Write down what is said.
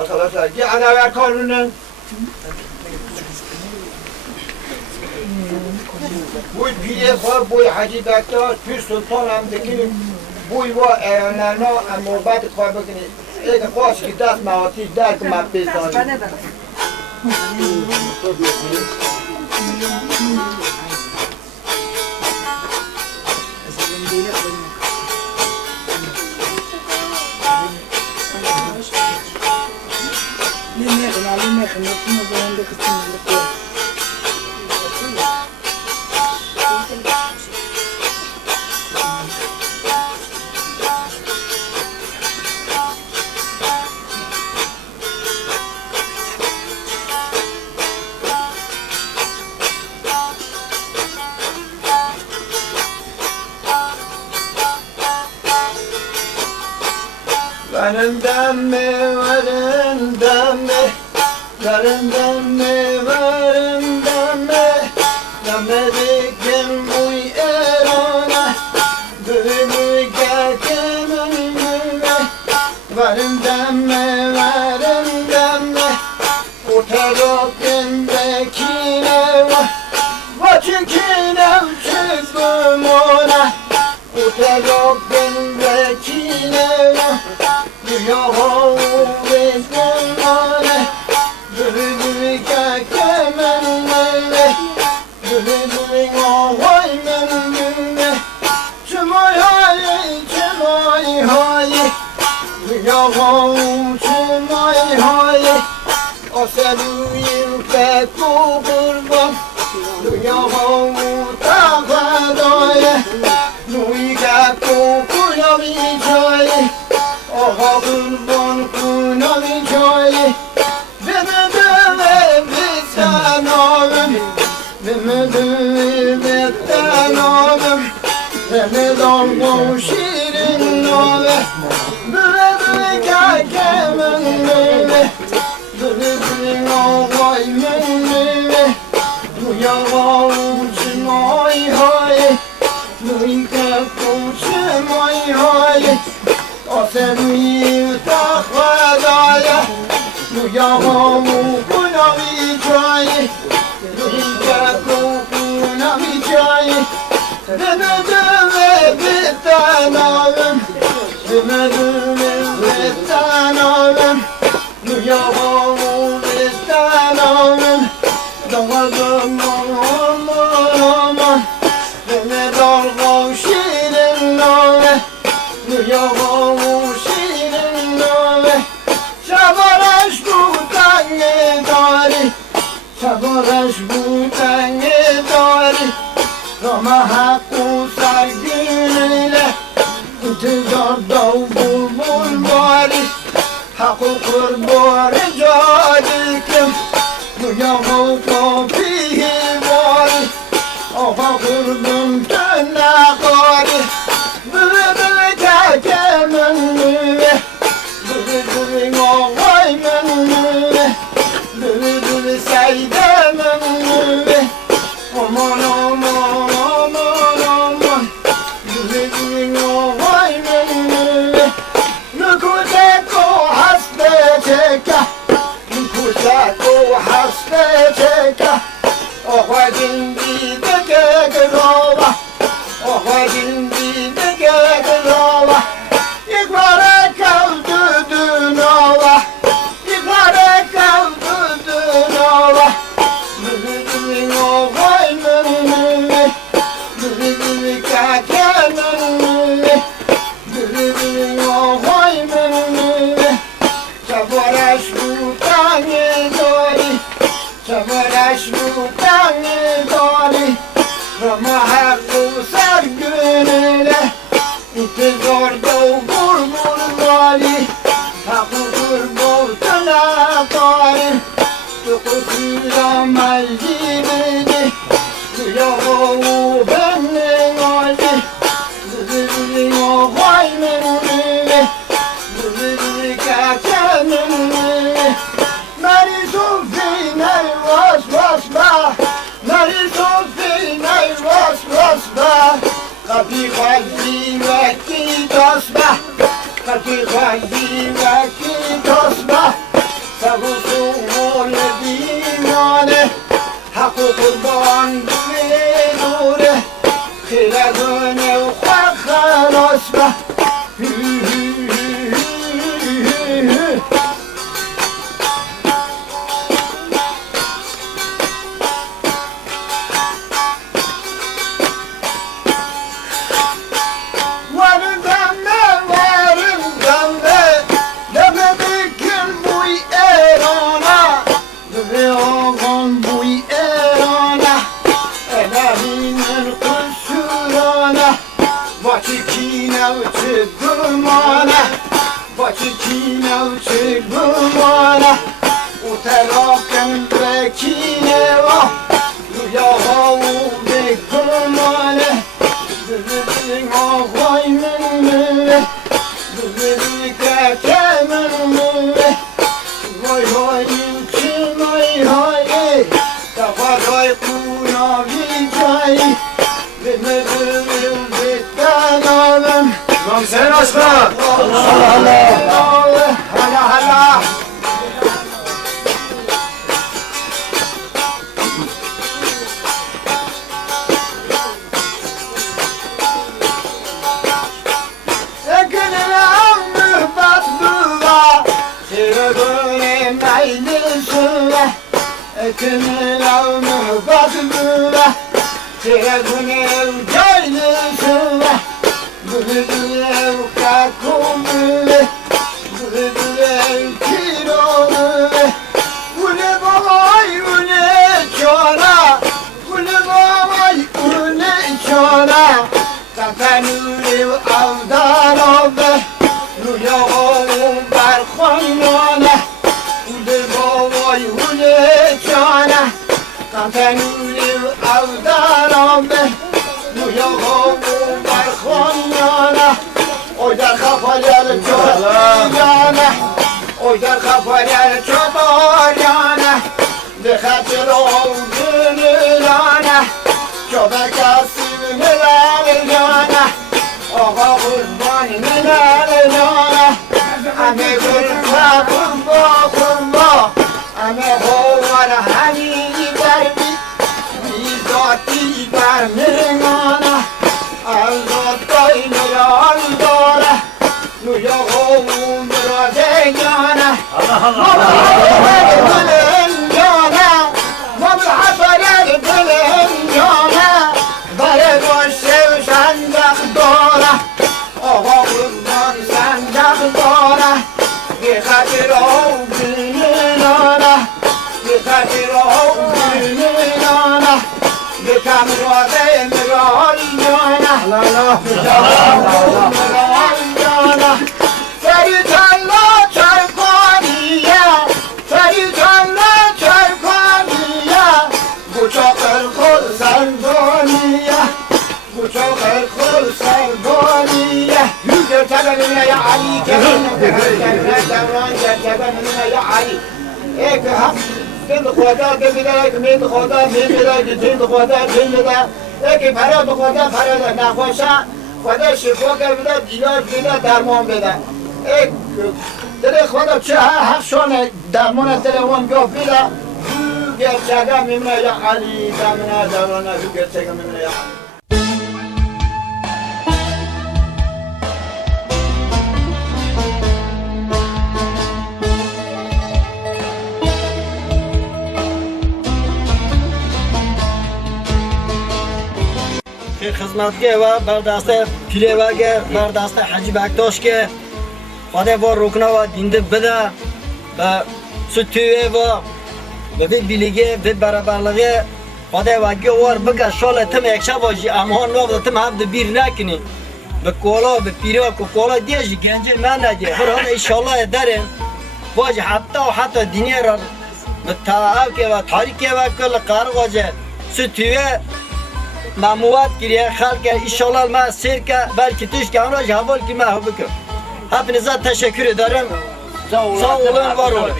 Arkadaşlar ki ana ver karnının. Bu pire var, bu Hacı Bektaş, Pir Sultan Hamdaki bu va erenlerine muhabbet kabukini. Eğer baş ki dest mağati derk mabbesan. Varından mı, varından mı, varından mı, varından mı, Namedikim bu erona, bölümü gelken önüme, varından mı, varından mı, Uterokindekine var, Vaçınkine çıktım ona, Uterokindekine var, Yo with one doing Kakamele, doing all women, to my high, we go home to my high. I said, you get over one, do your home, Tavadoya, we got over each other. Oh, kurban kunami joy, bimedele bitanavim, bimedele bitanavim, bimedalgo şirin nave, bimedele kakemen neve, bimedele avay men neve, duyava uçun ay hay, duyka uçun ay hay. Aseruyu takvadaya, Nuyamu kunavi çayı, Nuyaku kunavi çayı, Demedüme bitanavim, Demedüme bitanavim, Nuyamu bitanavim, Dağadım aman, Demedalga şirin nave, Nuyamu şirin nave, Şabaraş bu tange dari, Şabaraş bu tange dari, Rama hakkı sargınıyla, İntizarda bulbul bari, Hakkı kurbari cadikim, Nuyamu topihi bari, Oha kurbum tönne kari, Bülbül kakemen nüve, Bülbül ağay men nüve, Bülbül seydemen nüve, Aman aman aman aman, Bülbül ağay men nüve, Nukuteko hasbeteka, Nukuteko hasbeteka, Oha dindi de gegrova, Oha dindi de gegrova, İkbara kaldı dünova, İkbara kaldı dünova, Bülbülün ovay mümüne, Bülbülün kakemen mümüne, Bülbülün ovay mümüne, Çabaraş bu tane dori, Çabaraş bu tane dori, Rama hakkı sargınıyla, İntizarda vurgun vali, Hakkı kurbul tınakari, Tukutuyla maldividi, Kuyavu benim ali, Bülbülün ovay menüne, Bülbülün kakemen nüve, Meri Sofi ney vas vas ba, Meri Sofi ney vas vas ba, Kapı kalbi vekil tosba, Kapı kalbi vekil tosba, çıkmana Uterakın bekine va Ruyaha bekumane Zülülün ağayımın müve Zülülün kekemin müve Vay vay kim ay hay Kafaray kuna vicay Zülülün bitten alım Lan sen aslan! Allah hala hala Ekınıram mühbat dua Sırgını meyli süre Ekınıram mühbat dua Sırgını caylı süre Bülbülev kakumüle Bülbülev kirolüle Ule babay ule çona Ule babay ule çona Kafanülev avdan oldu Rüyağı berkhanına Ule babay ule çona Kafanülev avdan oldu Rüyağı berkhanına Oylar kafalar çoğar yana Oylar kafalar çoğar yana Dikhatır ol gönülana Çoğda kasım neler yana Ağa kurban neler yana Ame kurba kurba kurba Ame hovar hani derbi Bizati vermeyin ana Allah'tay neler Nuyahu mürade yana Mabhabeler gülün yana Mabhabeler gülün yana Bare boşev sandak dora Ağa kurban sandak dora Dikhatir ol gülün ana Dikhatir ol gülün ana Dikam rade miral yana Miral yana Feritanla çarkaniye Feritanla çarkaniye Bu çok erkul serdaniye Bu çok erkul serdaniye Gerçeğine ya Ali Gerçeğine devran gerçeğine ya Ali Ek hak Zind khoda demider mid khoda demider zind khoda demider Ek para khoda para nakhosha khoda shifa bede ilaj bede darmon bede Ek dil khoda çe hak shone darmon telefon gaf bede gerçeğe mimne ya Ali damna darona gerçeğe mimne ya Ali خدمت و برداشت پیله و برداشت حجی بکتاش که خدا و رکنا و دینده بده و ستوه و به بیلیگه به برابرلگه خدا و گوار بگه شاله تم یک شب واجی اما نو تم هفته بیر نکنی به کولا به پیره و کولا دیجی گنجه من ندی هر حال ان شاء الله دارن واجی حتی دینه را به تعاو که و تاریکی و کل قرار واجه ستوه مموت گیریه خلق ایشالله ما سیر که بلکه توش که آن را جوال که محبوب کنم. Hepinize teşekkür ederim. Sağ olun, var olun.